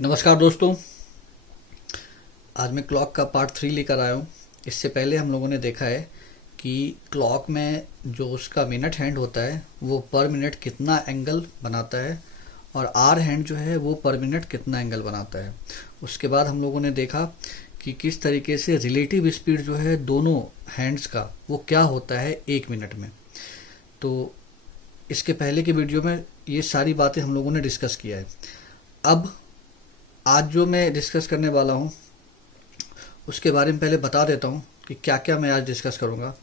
नमस्कार दोस्तों। आज मैं क्लॉक का पार्ट 3 लेकर आया हूँ। इससे पहले हम लोगों ने देखा है कि क्लॉक में जो उसका मिनट हैंड होता है वो पर मिनट कितना एंगल बनाता है और आर हैंड जो है वो पर मिनट कितना एंगल बनाता है। उसके बाद हम लोगों ने देखा कि किस तरीके से रिलेटिव स्पीड जो है दोनों हैंड्स का वो क्या होता है 1 मिनट में। तो इसके पहले की वीडियो में ये सारी बातें हम लोगों ने डिस्कस किया है। अब आज जो मैं डिस्कस करने वाला हूँ उसके बारे में पहले बता देता हूँ कि क्या क्या मैं आज डिस्कस करूँगा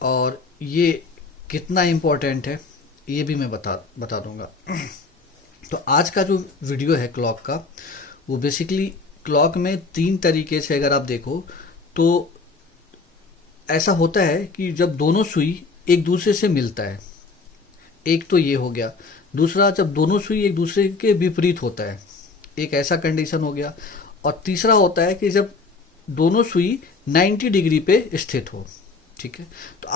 और ये कितना इम्पोर्टेंट है ये भी मैं बता दूँगा। तो आज का जो वीडियो है क्लॉक का वो बेसिकली क्लॉक में 3 तरीके से अगर आप देखो तो ऐसा होता है कि जब दोनों सुई एक दूसरे से मिलता है, एक तो ये हो गया। दूसरा, जब दोनों सुई एक दूसरे के विपरीत होता है, एक ऐसा कंडीशन हो गया। और तीसरा होता है कि जब दोनों सुई 90 डिग्री पे स्थित हो। ठीक है, तो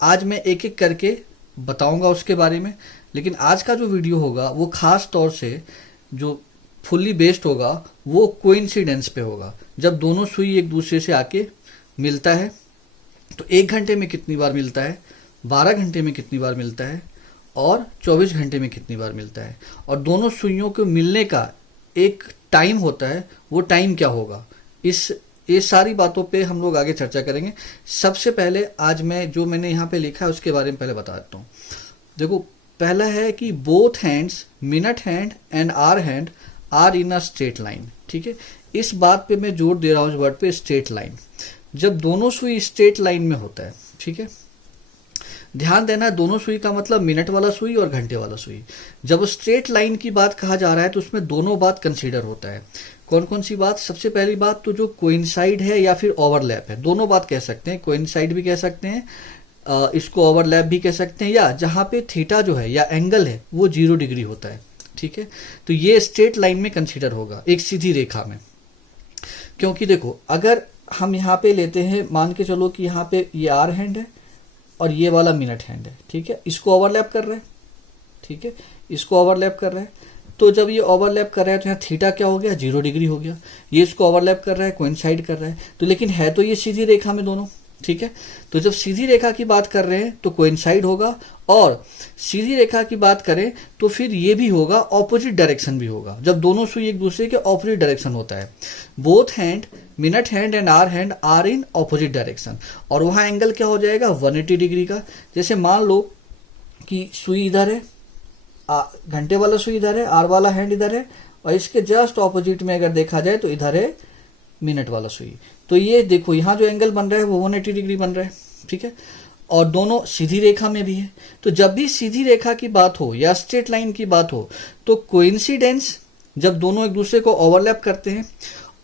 आज मैं एक एक करके बताऊंगा उसके बारे में। लेकिन आज का जो वीडियो होगा वो खास तौर से जो फुल्ली बेस्ड होगा वो कोइंसिडेंस पे होगा। जब दोनों सुई एक दूसरे से आके मिलता है तो 1 घंटे में कितनी बार मिलता है, 12 घंटे में कितनी बार मिलता है और 24 घंटे में कितनी बार मिलता है, और दोनों सुइयों के मिलने का एक टाइम होता है, वो टाइम क्या होगा। ये सारी बातों पे हम लोग आगे चर्चा करेंगे। सबसे पहले आज जो मैंने यहाँ पे लिखा है उसके बारे में पहले बता देता हूँ। देखो, पहला है कि both hands minute hand and hour hand are in a straight line. ठीक है, इस बात पे मैं जोर दे रहा हूँ, इस वर्ड पे, स्ट्रेट लाइन। जब दोनों सुई स्ट्रेट लाइन में होता है, ठीक है, ध्यान देना, दोनों सुई का मतलब मिनट वाला सुई और घंटे वाला सुई। जब स्ट्रेट लाइन की बात कहा जा रहा है तो उसमें दोनों बात कंसीडर होता है। कौन कौन सी बात? सबसे पहली बात तो जो कोइंसाइड है या फिर ओवरलैप है, दोनों बात कह सकते हैं। कोइंसाइड भी कह सकते हैं, इसको ओवरलैप भी कह सकते हैं, या जहां पे थीटा जो है या एंगल है वो 0 डिग्री होता है। ठीक है, तो ये स्ट्रेट लाइन में कंसीडर होगा, एक सीधी रेखा में। क्योंकि देखो, अगर हम यहाँ पे लेते हैं, मान के चलो कि यहाँ पे ये आर हैंड है और ये वाला मिनट हैंड है। ठीक है, इसको ओवरलैप कर रहा है। ठीक है, इसको ओवरलैप कर रहा है। तो जब ये ओवरलैप कर रहा है तो यहाँ थीटा क्या हो गया, 0 डिग्री हो गया। ये इसको ओवरलैप कर रहा है, कोइंसाइड कर रहा है, तो लेकिन है तो ये सीधी रेखा में दोनों। ठीक है, तो जब सीधी रेखा की बात कर रहे हैं तो कोइंसाइड होगा, और सीधी रेखा की बात करें तो फिर ये भी होगा, ऑपोजिट डायरेक्शन भी होगा। जब दोनों सुई एक दूसरे के ऑपोजिट डायरेक्शन होता है, both hand minute hand and hour hand are in opposite direction, और वहां एंगल क्या हो जाएगा, 180 डिग्री का। जैसे मान लो कि सुई इधर है, घंटे वाला सुई इधर है, आर वाला हैंड इधर है, और इसके जस्ट ऑपोजिट में अगर देखा जाए तो इधर है मिनट वाला सुई। तो ये देखो, यहाँ जो एंगल बन रहा है वो 180 डिग्री बन रहा है। ठीक है, और दोनों सीधी रेखा में भी है। तो जब भी सीधी रेखा की बात हो या स्ट्रेट लाइन की बात हो तो कोइंसिडेंस, जब दोनों एक दूसरे को ओवरलैप करते हैं,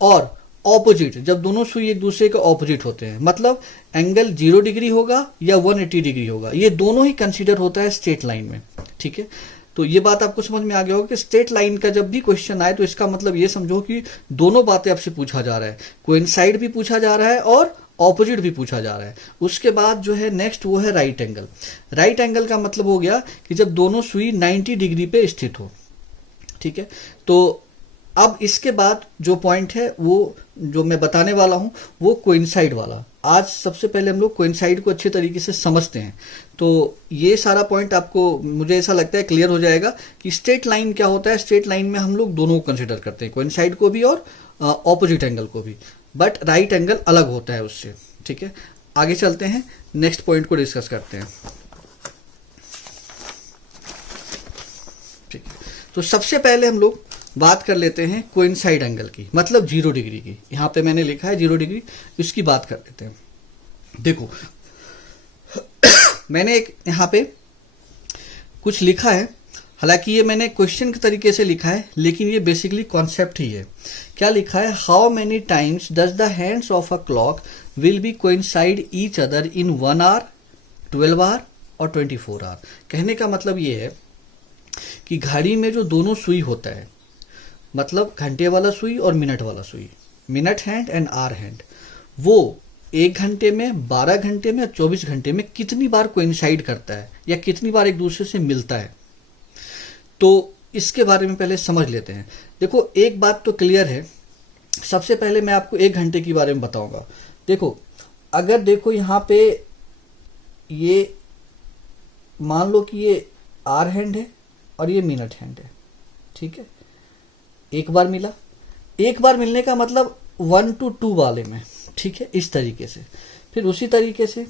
और ऑपोजिट, जब दोनों सुई एक दूसरे के ऑपोजिट होते हैं, मतलब एंगल 0 डिग्री होगा या 180 डिग्री होगा, ये दोनों ही कंसीडर होता है स्ट्रेट लाइन में। ठीक है, तो ये बात आपको समझ में आ गया होगा कि स्ट्रेट लाइन का जब भी क्वेश्चन आए तो इसका मतलब ये समझो कि दोनों बातें आपसे पूछा जा रहा है, कोइंसाइड भी पूछा जा रहा है और ऑपोजिट भी पूछा जा रहा है। उसके बाद जो है नेक्स्ट वो है राइट एंगल। राइट एंगल का मतलब हो गया कि जब दोनों सुई 90 डिग्री पे स्थित हो। ठीक है, तो अब इसके बाद जो पॉइंट है वो जो मैं बताने वाला हूं वो कोइंसाइड वाला। आज सबसे पहले हम लोग कोइंसाइड को अच्छे तरीके से समझते हैं, तो ये सारा पॉइंट आपको, मुझे ऐसा लगता है, क्लियर हो जाएगा कि स्ट्रेट लाइन क्या होता है। स्ट्रेट लाइन में हम लोग दोनों को कंसिडर करते हैं, कोइंसाइड को भी और ऑपोजिट एंगल को भी, बट राइट एंगल अलग होता है उससे। ठीक है, आगे चलते हैं, नेक्स्ट पॉइंट को डिस्कस करते हैं। ठीक है, तो सबसे पहले हम लोग बात कर लेते हैं कोइंसाइड एंगल की, मतलब 0 डिग्री की। यहां पे मैंने लिखा है 0 डिग्री, इसकी बात कर लेते हैं। देखो मैंने एक यहां पे कुछ लिखा है, हालांकि ये मैंने क्वेश्चन के तरीके से लिखा है, लेकिन ये बेसिकली कॉन्सेप्ट ही है। क्या लिखा है, how many times does the hands of a clock will be coincide each other in 1 hour, 12 hour और 24 आवर। कहने का मतलब ये है कि घड़ी में जो दोनों सुई होता है, मतलब घंटे वाला सुई और मिनट वाला सुई, minute hand and hour hand, वो 1 घंटे में, 12 घंटे में, 24 घंटे में कितनी बार कोइंसाइड करता है या कितनी बार एक दूसरे से मिलता है। तो इसके बारे में पहले समझ लेते हैं। देखो एक बात तो क्लियर है, सबसे पहले मैं आपको 1 घंटे के बारे में बताऊंगा। देखो अगर देखो यहाँ पे ये मान लो कि ये आर हैंड है और ये मिनट हैंड है, ठीक है। एक बार मिला, एक बार मिलने का मतलब 1 to 2 वाले में, ठीक है, इस तरीके से। फिर उसी तरीके से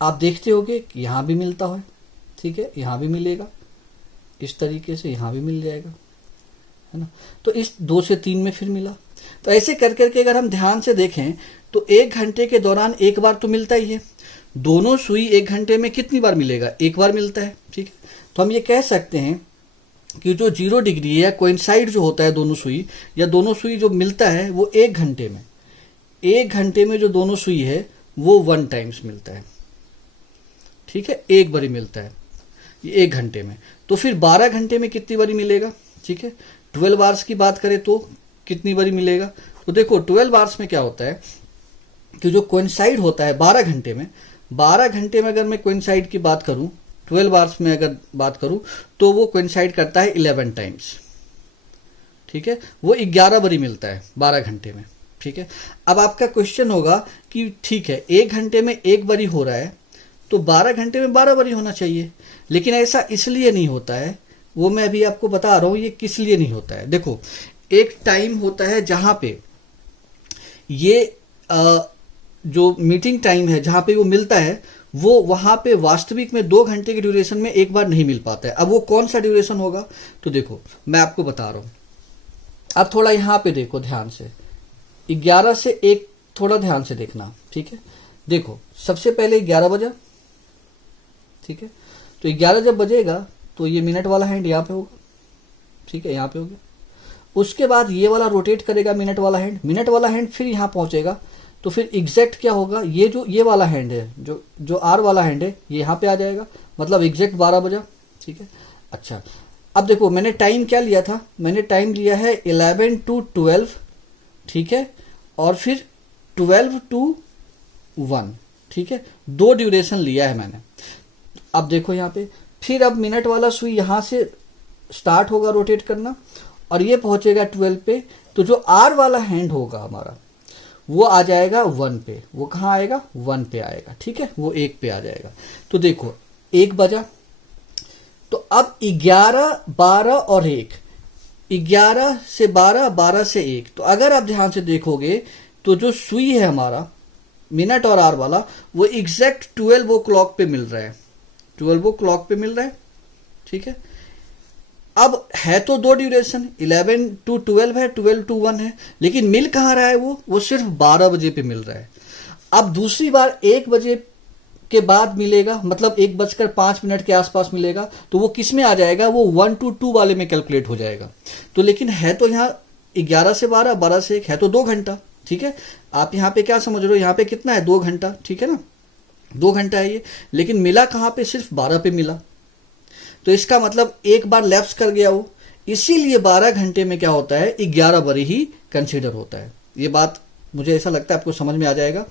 आप देखते होगे कि यहां भी मिलता है, ठीक है, यहां भी मिलेगा, इस तरीके से यहां भी मिल जाएगा, है ना। तो इस 2 से 3 में फिर मिला। तो ऐसे कर करके अगर हम ध्यान से देखें तो 1 घंटे के दौरान एक बार तो मिलता ही है। दोनों सुई 1 घंटे में कितनी बार मिलेगा? एक बार मिलता है, ठीक है। तो हम ये कह सकते हैं कि जो 0 डिग्री है या कोइंसाइड जो होता है दोनों सुई, या दोनों सुई जो मिलता है वो 1 घंटे में, 1 घंटे में जो दोनों सुई है वो 1 टाइम्स मिलता है, ठीक है, एक बारी मिलता है ये 1 घंटे में। तो फिर 12 घंटे में कितनी बारी मिलेगा? ठीक है, 12 आवर्स की बात करें तो कितनी बारी मिलेगा? तो देखो 12 आवर्स में क्या होता है कि जो कोइंसाइड होता है 12 घंटे में, 12 घंटे में अगर मैं कोइंसाइड की बात करूं, 12 आवर्स में अगर बात करूं तो वो कोइंसाइड करता है 11 टाइम्स, ठीक है, वो 11 बारी मिलता है 12 घंटे में, ठीक है। अब आपका क्वेश्चन होगा कि ठीक है 1 घंटे में एक बारी हो रहा है तो 12 घंटे में 12 बारी होना चाहिए, लेकिन ऐसा इसलिए नहीं होता है, वो मैं अभी आपको बता रहा हूं ये किस लिए नहीं होता है। देखो एक टाइम होता है जहां पे ये जो मीटिंग टाइम है जहां पे वो मिलता है, वो वहां पे वास्तविक में 2 घंटे के ड्यूरेशन में एक बार नहीं मिल पाता है। अब वो कौन सा ड्यूरेशन होगा? तो देखो मैं आपको बता रहा हूं, अब थोड़ा यहां पे देखो ध्यान से, 11 से 1 थोड़ा ध्यान से देखना, ठीक है। देखो सबसे पहले 11 बजा, ठीक है, तो 11 जब बजेगा तो ये मिनट वाला हैंड यहाँ पे होगा, ठीक है, यहाँ पे हो गया। उसके बाद ये वाला रोटेट करेगा मिनट वाला हैंड, मिनट वाला हैंड फिर यहाँ पहुंचेगा, तो फिर एग्जैक्ट क्या होगा, ये जो ये वाला हैंड है, जो आर वाला हैंड है, ये यहाँ पे आ जाएगा, मतलब एग्जैक्ट 12 बजा, ठीक है। अच्छा अब देखो मैंने टाइम क्या लिया था, मैंने टाइम लिया है 11 to 12, ठीक है, और फिर 12 to 1, ठीक है, 2 ड्यूरेशन लिया है मैंने। अब देखो यहाँ पे फिर अब मिनट वाला सुई यहां से स्टार्ट होगा रोटेट करना और ये पहुंचेगा 12 पे, तो जो आर वाला हैंड होगा हमारा वो आ जाएगा 1 पे। वो कहाँ आएगा? 1 पे आएगा, ठीक है, वो 1 पे आ जाएगा। तो देखो 1 बजा, तो अब 11, 12 और 1, 11 से 12, 12 से 1, तो अगर आप ध्यान से देखोगे तो जो सुई है हमारा मिनट और आर वाला वो एग्जैक्ट 12 o'clock पे मिल रहा है, 12 o'clock पे मिल रहा है, ठीक है। अब है तो 2 ड्यूरेशन, 11 to 12 है, 12 to 1 है, लेकिन मिल कहाँ रहा है? वो सिर्फ 12 बजे पे मिल रहा है। अब दूसरी बार 1 बजे के बाद मिलेगा, मतलब 1:05 के आसपास मिलेगा, तो वो किस में आ जाएगा? वो 1 to 2 वाले में कैलकुलेट हो जाएगा। तो लेकिन है तो यहाँ 11 से 12, 12 से 1, है तो 2 घंटा, ठीक है। आप यहाँ पे क्या समझ रहे हो, यहाँ पे कितना है? 2 घंटा, ठीक है ना, 2 घंटा है ये, लेकिन मिला कहाँ पे? सिर्फ 12 पे मिला। तो इसका मतलब एक बार लैप्स कर गया वो, इसीलिए 12 घंटे में क्या होता है? 11 बारी ही कंसीडर होता है। ये बात मुझे ऐसा लगता है आपको समझ में आ जाएगा।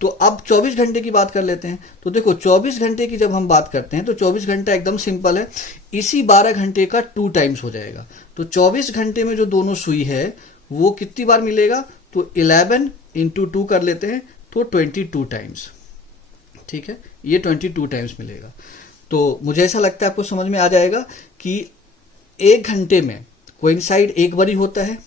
तो अब 24 घंटे की बात कर लेते हैं। तो देखो 24 घंटे की जब हम बात करते हैं तो 24 घंटा एकदम सिंपल है, इसी 12 घंटे का 2 टाइम्स हो जाएगा। तो 24 घंटे में जो दोनों सुई है वो कितनी बार मिलेगा? तो 11 into 2 कर लेते हैं तो 22 टाइम्स, ठीक है, ये 22 टाइम्स मिलेगा। तो मुझे ऐसा लगता है आपको समझ में आ जाएगा कि 1 घंटे में कोइंसाइड 1 बारी होता है,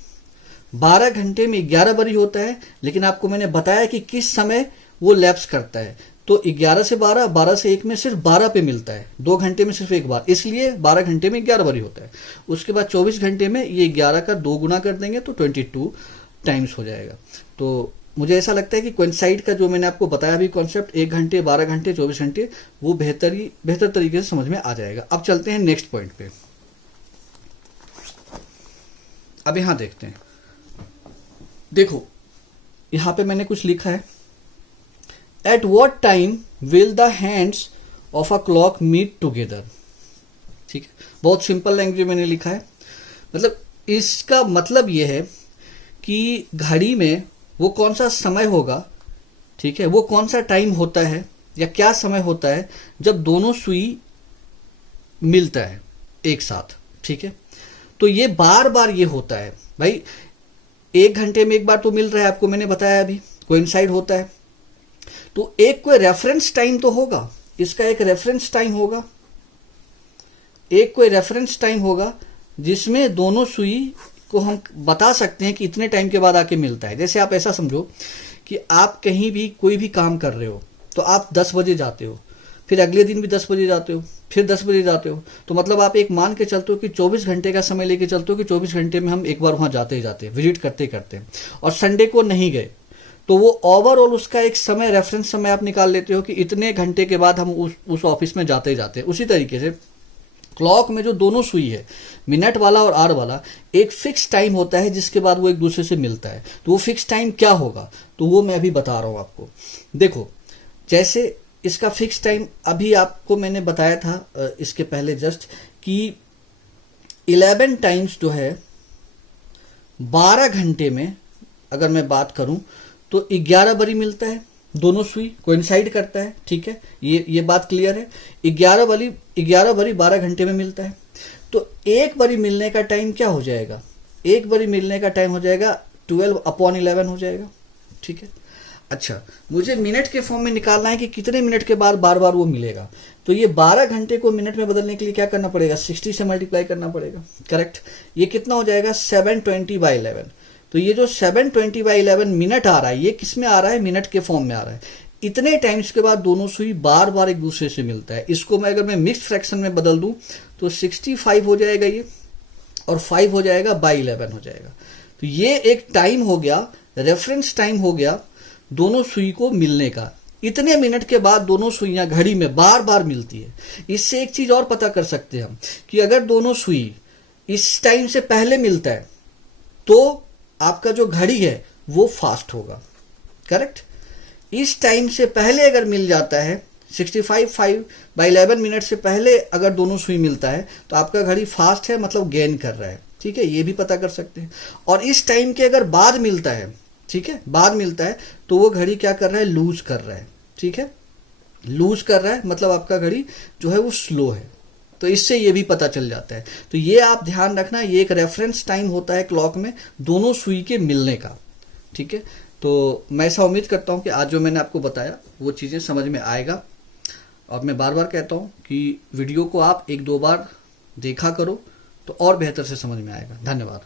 12 घंटे में 11 बारी होता है, लेकिन आपको मैंने बताया कि किस समय वो लैप्स करता है। तो 11 से 12, 12 से 1 में सिर्फ 12 पे मिलता है, 2 घंटे में सिर्फ 1 बार, इसलिए 12 घंटे में 11 बारी होता है। उसके बाद 24 घंटे में ये 11 का 2 गुना कर देंगे तो 22 टाइम्स हो जाएगा। तो मुझे ऐसा लगता है कि कोइंसाइड का जो मैंने आपको बताया अभी कॉन्सेप्ट 1 घंटे, 12 घंटे, 24 घंटे, वो बेहतर तरीके से समझ में आ जाएगा। अब चलते हैं नेक्स्ट पॉइंट पे। अब यहां देखते हैं, देखो यहां पे मैंने कुछ लिखा है, at what time will the hands of a clock meet together. ठीक है, बहुत सिंपल लैंग्वेज में मैंने लिखा है। मतलब इसका मतलब यह है कि घड़ी में वो कौन सा समय होगा, ठीक है, वो कौन सा टाइम होता है या क्या समय होता है जब दोनों सुई मिलता है एक साथ, ठीक है। तो ये बार बार ये होता है भाई, 1 घंटे में एक बार तो मिल रहा है, आपको मैंने बताया अभी कोइंसाइड होता है। तो एक कोई रेफरेंस टाइम तो होगा, इसका एक रेफरेंस टाइम होगा, एक कोई रेफरेंस टाइम होगा जिसमें दोनों सुई को हम बता सकते हैं कि इतने टाइम के बाद आके मिलता है। जैसे आप ऐसा समझो कि आप कहीं भी कोई भी काम कर रहे हो, तो आप 10 बजे जाते हो, फिर अगले दिन भी 10 बजे जाते हो, फिर 10 बजे जाते हो, तो मतलब आप एक मान के चलते हो कि 24 घंटे का समय लेके चलते हो कि 24 घंटे में हम एक बार वहां जाते ही जाते हैं, विजिट करते करते, और संडे को नहीं गए, तो वो ओवरऑल उसका एक समय, रेफरेंस समय आप निकाल लेते हो कि इतने घंटे के बाद हम उस ऑफिस में जाते ही जाते हैं। उसी तरीके से क्लॉक में जो दोनों सुई है, मिनट वाला और आवर वाला, एक फिक्स टाइम होता है जिसके बाद वो एक दूसरे से मिलता है। तो वो फिक्स टाइम क्या होगा, तो वो मैं अभी बता रहा हूं आपको। देखो, जैसे इसका फिक्स टाइम अभी आपको मैंने बताया था इसके पहले जस्ट, कि 11 टाइम्स जो है 12 घंटे में अगर मैं बात करूं तो 11 बारी मिलता है, दोनों सुई कोइंसाइड करता है, ठीक है, ये बात क्लियर है। 11 बारी 12 घंटे में मिलता है। तो एक बारी मिलने का टाइम क्या हो जाएगा, एक बारी मिलने का टाइम हो जाएगा 12/11 हो जाएगा, ठीक है। अच्छा, मुझे मिनट के फॉर्म में निकालना है कि कितने मिनट के बाद बार बार वो मिलेगा। तो ये 12 घंटे को मिनट में बदलने के लिए क्या करना पड़ेगा, 60 से मल्टीप्लाई करना पड़ेगा, करेक्ट। ये कितना हो जाएगा, 720/11। तो ये जो 720/11 मिनट आ रहा है, ये किस में आ रहा है, मिनट के फॉर्म में आ रहा है। इतने टाइम्स के बाद दोनों सुई बार बार एक दूसरे से मिलता है। इसको मैं अगर मैं मिक्स फ्रैक्शन में बदल दूं तो 65 हो जाएगा ये, और 5 हो जाएगा, बाई 11 हो जाएगा। तो ये एक टाइम हो गया, रेफरेंस टाइम हो गया दोनों सुई को मिलने का। इतने मिनट के बाद दोनों सुइयां घड़ी में बार बार मिलती है। इससे एक चीज और पता कर सकते हैं हम कि अगर दोनों सुई इस टाइम से पहले मिलता है तो आपका जो घड़ी है वो फास्ट होगा, करेक्ट। इस टाइम से पहले अगर मिल जाता है, 65/11 मिनट से पहले अगर दोनों सुई मिलता है तो आपका घड़ी फास्ट है, मतलब गेन कर रहा है, ठीक है, ये भी पता कर सकते हैं। और इस टाइम के अगर बाद मिलता है, ठीक है, बाद मिलता है, तो वो घड़ी क्या कर रहा है, लूज कर रहा है, ठीक है, लूज कर रहा है, मतलब आपका घड़ी जो है वो स्लो है। तो इससे ये भी पता चल जाता है। तो ये आप ध्यान रखना, ये एक रेफरेंस टाइम होता है क्लॉक में दोनों सुई के मिलने का, ठीक है। तो मैं ऐसा उम्मीद करता हूं कि आज जो मैंने आपको बताया वो चीजें समझ में आएगा। और मैं बार बार कहता हूं कि वीडियो को आप 1-2 बार देखा करो तो और बेहतर से समझ में आएगा। धन्यवाद।